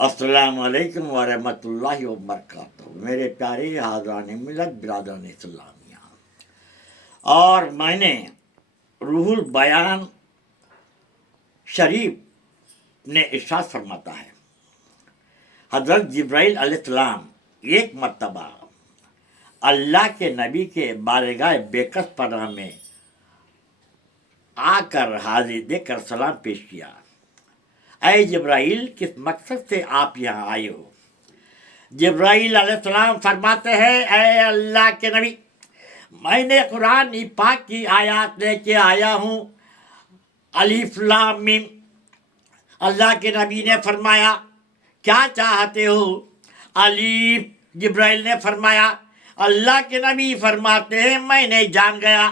السلام علیکم ورحمۃ اللہ وبرکاتہ۔ میرے پیارے حاضران ملت برادران اسلامیہ، اور میں نے روح البیان شریف نے ارشاد فرماتا ہے، حضرت جبرائیل علیہ السلام ایک مرتبہ اللہ کے نبی کے بارگاہ بیکس پناہ میں آ کر حاضری دے کر سلام پیش کیا۔ اے جبرائیل، کس مقصد سے آپ یہاں آئے ہو؟ جبرائیل علیہ السلام فرماتے ہیں، اے اللہ کے نبی، میں نے قرآن پاک کی آیات لے کے آیا ہوں، الف لام میم۔ اللہ کے نبی نے فرمایا، کیا چاہتے ہو؟ الف۔ جبرائیل نے فرمایا، اللہ کے نبی فرماتے ہیں میں نہیں جان گیا۔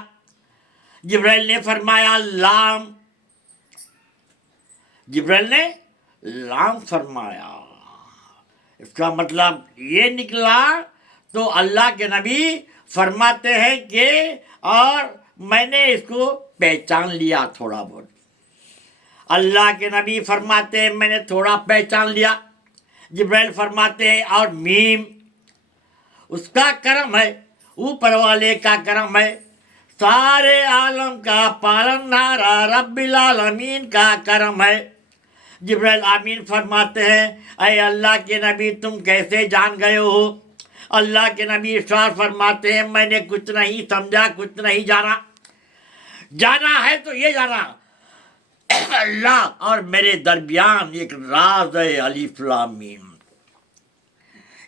جبرائیل نے فرمایا لام۔ جبرائیل نے لام فرمایا۔ اس کا مطلب یہ نکلا تو اللہ کے نبی فرماتے ہیں کہ اور میں نے اس کو پہچان لیا تھوڑا بہت۔ اللہ کے نبی فرماتے ہیں میں نے تھوڑا پہچان لیا۔ جبرائیل فرماتے ہیں اور میم، اس کا کرم ہے، اوپر والے کا کرم ہے، سارے عالم کا پالنہارا رب العالمین کا کرم ہے۔ جبرائیل آمین فرماتے ہیں، اے اللہ کے نبی تم کیسے جان گئے ہو؟ اللہ کے نبی ارشاد فرماتے ہیں، میں نے کچھ نہیں سمجھا، کچھ نہیں جانا۔ جانا ہے تو یہ جانا، اللہ اور میرے درمیان ایک راز ہے، الف لام میم۔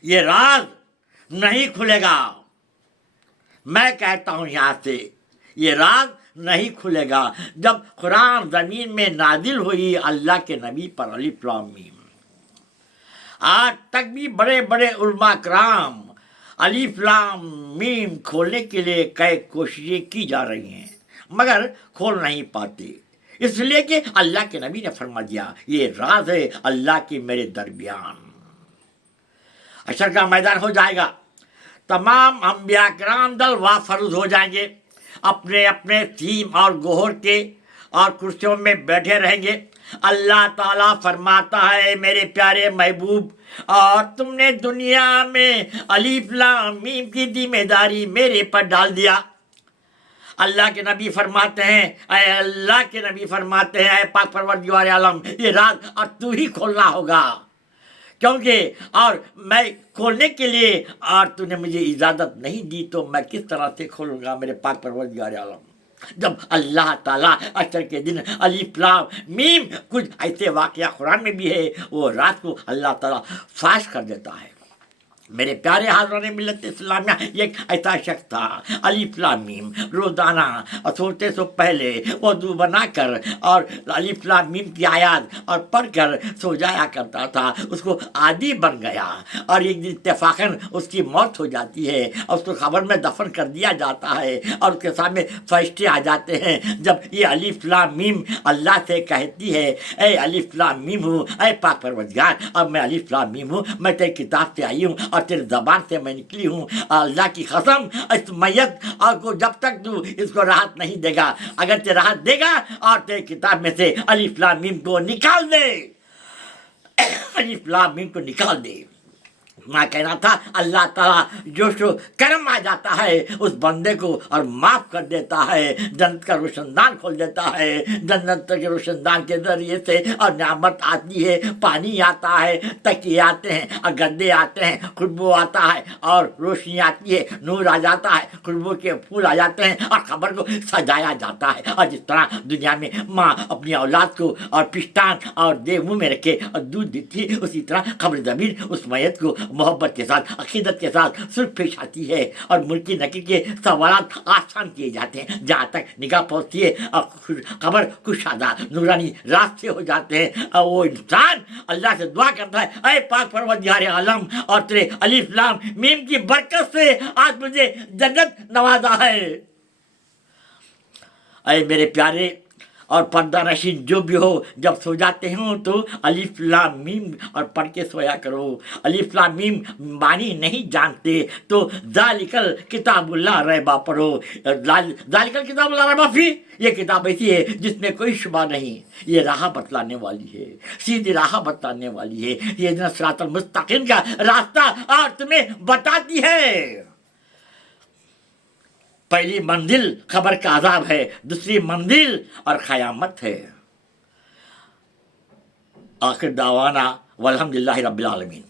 یہ راز نہیں کھلے گا، میں کہتا ہوں یہاں سے، یہ راز نہیں کھلے گا جب قرآن زمین میں نازل ہوئی اللہ کے نبی پر الف لام میم۔ آج تک بھی بڑے بڑے علماء کرام الف لام میم کھولنے کے لیے کئی کوششیں کی جا رہی ہیں، مگر کھول نہیں پاتے، اس لیے کہ اللہ کے نبی نے فرما دیا یہ راز ہے اللہ کے میرے درمیان۔ حشر کا میدان ہو جائے گا، تمام انبیاء کرام دل وافروز ہو جائیں گے، اپنے اپنے تھیم اور گوہر کے اور کرسیوں میں بیٹھے رہیں گے۔ اللہ تعالیٰ فرماتا ہے، میرے پیارے محبوب، اور تم نے دنیا میں الف لام میم کی ذمہ داری میرے پر ڈال دیا۔ اللہ کے نبی فرماتے ہیں، اے اللہ کے نبی فرماتے ہیں، اے پاک پروردگار عالم، یہ راز اور تو ہی کھولنا ہوگا، کیونکہ اور میں کھولنے کے لیے اور تو نے مجھے اجازت نہیں دی تو میں کس طرح سے کھولوں گا میرے پاک پروردگار عالم؟ جب اللہ تعالیٰ عصر کے دن الف لام میم، کچھ ایسے واقعہ قرآن میں بھی ہے، وہ رات کو اللہ تعالیٰ فاش کر دیتا ہے۔ میرے پیارے حاضران ملت اسلامیہ، ایک ایسا شخص تھا، الف لام میم روزانہ سوتے سے پہلے وضو بنا کر اور الف لام میم کی آیات اور پڑھ کر سو جایا کرتا تھا۔ اس کو عادی بن گیا، اور ایک دن اتفاقاً اس کی موت ہو جاتی ہے، اور اس کو قبر میں دفن کر دیا جاتا ہے، اور اس کے سامنے فرشتے آ جاتے ہیں۔ جب یہ الف لام میم اللہ سے کہتی ہے، اے الف لام میم ہوں، اے پاک پروردگار، اب میں الف لام میم ہوں، میں تیری کتاب سے آئی ہوں اور تیرے زبان سے میں نکلی ہوں، اللہ کی قسم اس میت اور کو جب تک تو اس کو راحت نہیں دے گا، اگر تے راحت دے گا اور تیری کتاب میں سے الف لام میم کو نکال دے، الف لام میم کو نکال دے۔ میں کہنا تھا، اللہ تعالیٰ جوش و کرم آ جاتا ہے اس بندے کو اور معاف کر دیتا ہے، جنت کا روشندان کھول دیتا ہے، جنت کے روشندان کے ذریعے سے اور نعمت آتی ہے، پانی آتا ہے، تکیے آتے ہیں اور گدے آتے ہیں، خوشبو آتا ہے اور روشنی آتی ہے، نور آ جاتا ہے، خوشبو کے پھول آ جاتے ہیں اور قبر کو سجایا جاتا ہے۔ اور جس طرح دنیا میں ماں اپنی اولاد کو اور پشتان اور دیو منہ میں رکھے اور دودھ دیتی ہے، اسی طرح قبر زمین اس میت کو محبت کے ساتھ، عقیدت کے ساتھ سرخ پیش آتی ہے، اور ملکی نقل کے سوالات آسان کیے جاتے ہیں، جہاں تک نگاہ پہنچتی ہے اور قبر کشادہ نورانی راستے ہو جاتے ہیں، اور وہ انسان اللہ سے دعا کرتا ہے، اے پاک پروردگار عالم، اور تیرے الف لام میم کی برکت سے آج مجھے جنت نوازا ہے۔ اے میرے پیارے اور پردہ نشین جو بھی ہو جب سو جاتے ہوں تو الف لام میم اور پڑھ کے سویا کرو. الف لام میم معنی نہیں جانتے تو ذالکل کتاب لا ریبہ پڑھو. ذالکل کتاب لا ریبہ فی، یہ کتاب ایسی ہے جس میں کوئی شبہ نہیں، یہ راہ بتلانے والی ہے، سیدھی راہ بتلانے والی ہے، یہ صراط المستقیم کا راستہ اور تمہیں بتاتی ہے. پہلی منزل خبر کا عذاب ہے، دوسری منزل اور قیامت ہے. آخر دعوانا والحمدللہ رب العالمین.